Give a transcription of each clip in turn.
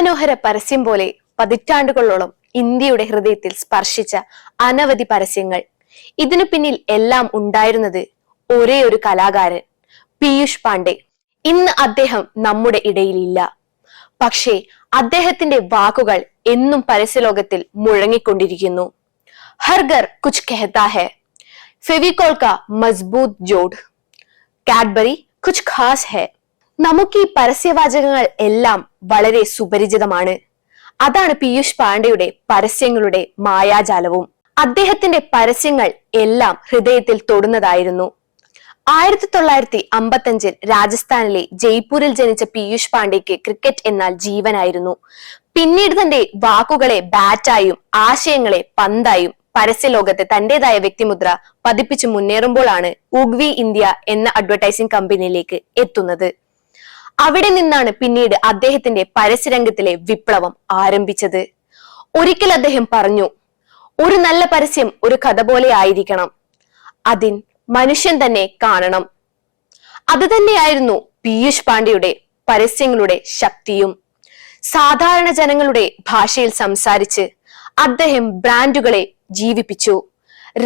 അതിമനോഹര പരസ്യം പോലെ പതിറ്റാണ്ടുകളോളം ഇന്ത്യയുടെ ഹൃദയത്തിൽ സ്പർശിച്ച അനവധി പരസ്യങ്ങൾ. ഇതിനു പിന്നിൽ എല്ലാം ഉണ്ടായിരുന്നത് ഒരേ ഒരു കലാകാരൻ, പീയൂഷ് പാണ്ഡെ. ഇന്ന് അദ്ദേഹം നമ്മുടെ ഇടയിലില്ല. പക്ഷേ അദ്ദേഹത്തിന്റെ വാക്കുകൾ എന്നും പരസ്യലോകത്തിൽ മുഴങ്ങിക്കൊണ്ടിരിക്കുന്നു. ഹർ ഘർ കുച്ച് കഹതാ ഹൈ, ഫെവിക്കോൾ കാ മസ്ബൂത് ജോഡ്, കാഡ്ബറി കുച്ച് ഖാസ് ഹൈ. നമുക്ക് ഈ പരസ്യവാചകങ്ങൾ എല്ലാം വളരെ സുപരിചിതമാണ്. അതാണ് പീയൂഷ് പാണ്ഡെയുടെ പരസ്യങ്ങളുടെ മായാജാലവും. അദ്ദേഹത്തിന്റെ പരസ്യങ്ങൾ എല്ലാം ഹൃദയത്തിൽ തൊടുന്നതായിരുന്നു. 1955 രാജസ്ഥാനിലെ ജയ്പൂരിൽ ജനിച്ച പീയൂഷ് പാണ്ഡെക്ക് ക്രിക്കറ്റ് എന്നാൽ ജീവനായിരുന്നു. പിന്നീട് തന്റെ വാക്കുകളെ ബാറ്റായും ആശയങ്ങളെ പന്തായും പരസ്യലോകത്തെ തന്റേതായ വ്യക്തിമുദ്ര പതിപ്പിച്ചു മുന്നേറുമ്പോഴാണ് ഉഗ്വി ഇന്ത്യ എന്ന അഡ്വർടൈസിംഗ് കമ്പനിയിലേക്ക് എത്തുന്നത്. അവിടെ നിന്നാണ് പിന്നീട് അദ്ദേഹത്തിന്റെ പരസ്യരംഗത്തിലെ വിപ്ലവം ആരംഭിച്ചത്. ഒരിക്കൽ അദ്ദേഹം പറഞ്ഞു, ഒരു നല്ല പരസ്യം ഒരു കഥ പോലെ ആയിരിക്കണം, അതിൻ മനുഷ്യൻ തന്നെ കാണണം. അത് തന്നെയായിരുന്നു പീയൂഷ് പാണ്ഡെയുടെ പരസ്യങ്ങളുടെ ശക്തിയും. സാധാരണ ജനങ്ങളുടെ ഭാഷയിൽ സംസാരിച്ച് അദ്ദേഹം ബ്രാൻഡുകളെ ജീവിപ്പിച്ചു.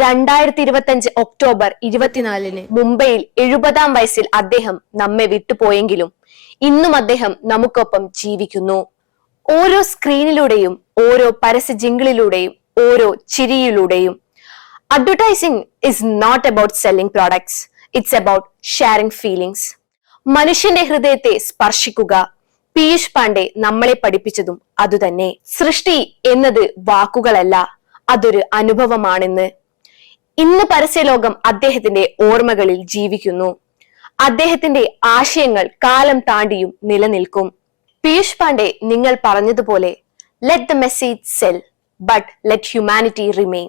2025 ഒക്ടോബർ 24 മുംബൈയിൽ 70-ാം വയസ്സിൽ അദ്ദേഹം നമ്മെ വിട്ടുപോയെങ്കിലും ഇന്നും അദ്ദേഹം നമുക്കൊപ്പം ജീവിക്കുന്നു. ഓരോ സ്ക്രീനിലൂടെയും, ഓരോ പരസ്യ ജിംഗിളിലൂടെയും, ഓരോ ചിരിയിലൂടെയും. Advertising is not about selling products, it's about sharing feelings. മനുഷ്യന്റെ ഹൃദയത്തെ സ്പർശിക്കുക. പീയൂഷ് പാണ്ഡെ നമ്മളെ പഠിപ്പിച്ചതും അതുതന്നെ. സൃഷ്ടി എന്നത് വാക്കുകളല്ല, അതൊരു അനുഭവമാണെന്ന്. ഇന്ന് പരസ്യലോകം അദ്ദേഹത്തിന്റെ ഓർമ്മകളിൽ ജീവിക്കുന്നു. അദ്ദേഹത്തിന്റെ ആശയങ്ങൾ കാലം താണ്ടിയും നിലനിൽക്കും. പീയൂഷ് പാണ്ഡെ നിങ്ങൾ പറഞ്ഞതുപോലെ, let the message cell, but let humanity remain.